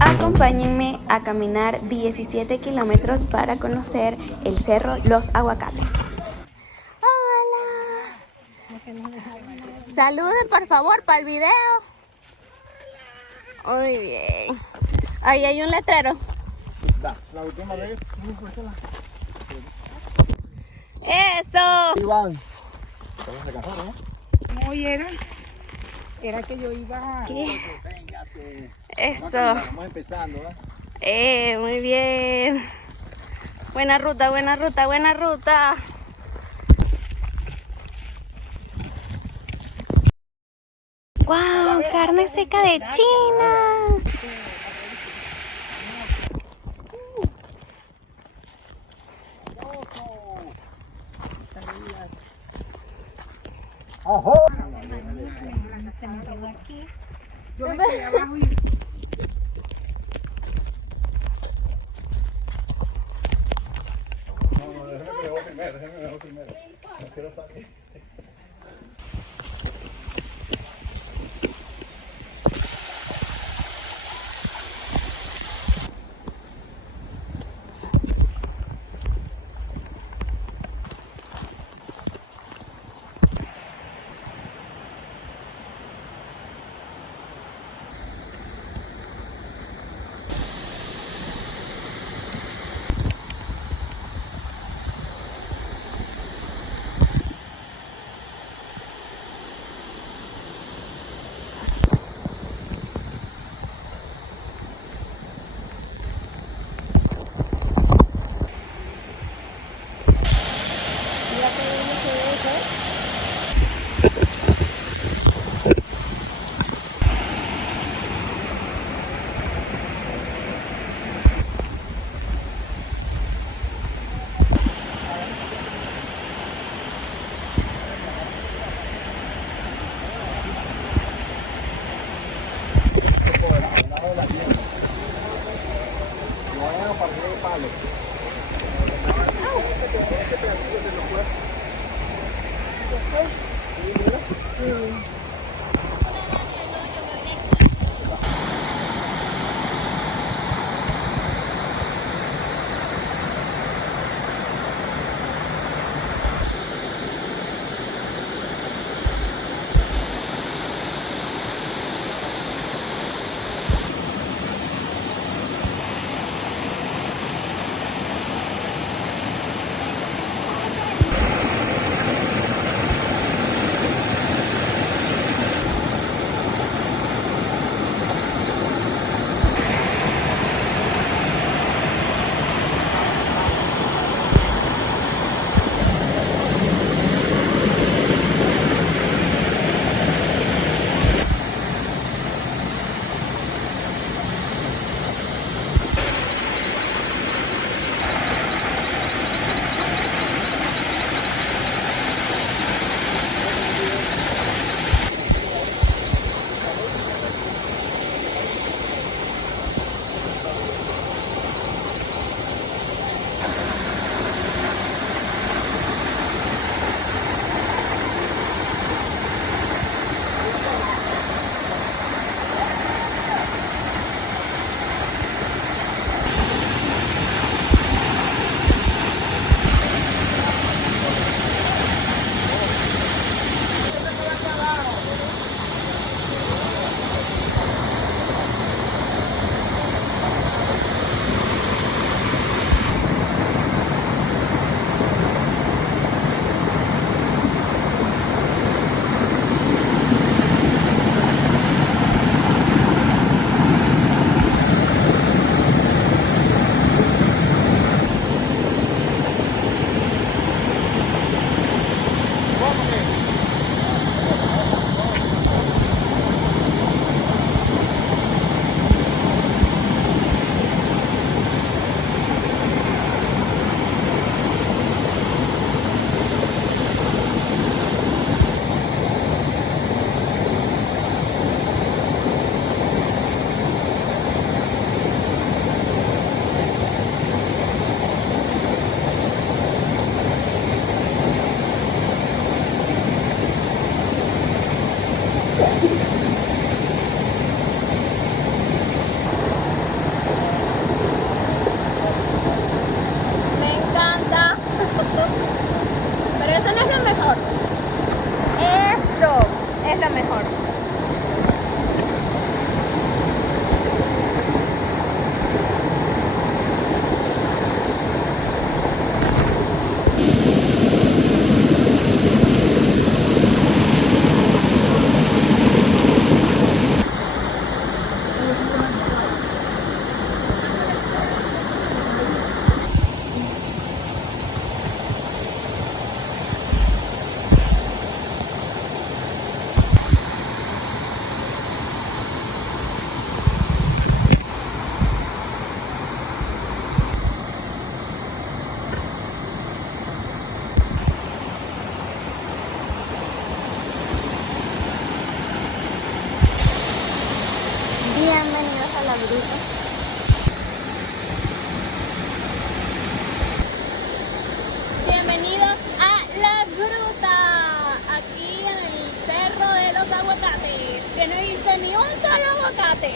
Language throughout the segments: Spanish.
Acompáñenme a caminar 17 kilómetros para conocer el cerro Los Aguacates. ¡Hola! Saluden por favor para el video. Muy bien. Ahí hay un letrero. La última vez. ¡Eso! Iván. Vamos a casar, ¿no? No, era que yo iba. ¿Qué? Eso. Estamos empezando, ¿eh? Muy bien. Buena ruta, buena ruta, buena ruta. ¡Guau! Carne seca de China. ¡Ojo! Se me quedó aquí. Yo me quedé abajo y. No, déjame mejor primero. No quiero salir. aguacate. Yo no he visto ni un solo aguacate.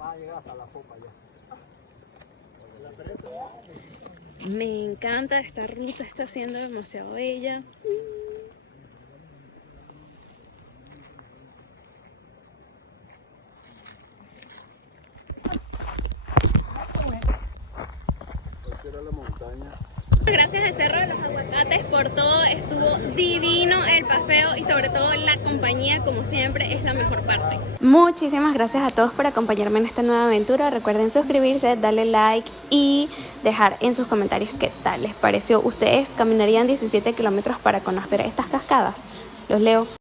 Va a llegar hasta la sopa ya. Me encanta, esta ruta está siendo demasiado bella. Cualquiera la montaña. Gracias al Cerro de los Aguacates por todo, estuvo divino el paseo y sobre todo la compañía, como siempre, es la mejor parte. Muchísimas gracias a todos por acompañarme en esta nueva aventura. Recuerden suscribirse, darle like y dejar en sus comentarios qué tal les pareció. ¿Ustedes caminarían 17 kilómetros para conocer estas cascadas? Los leo.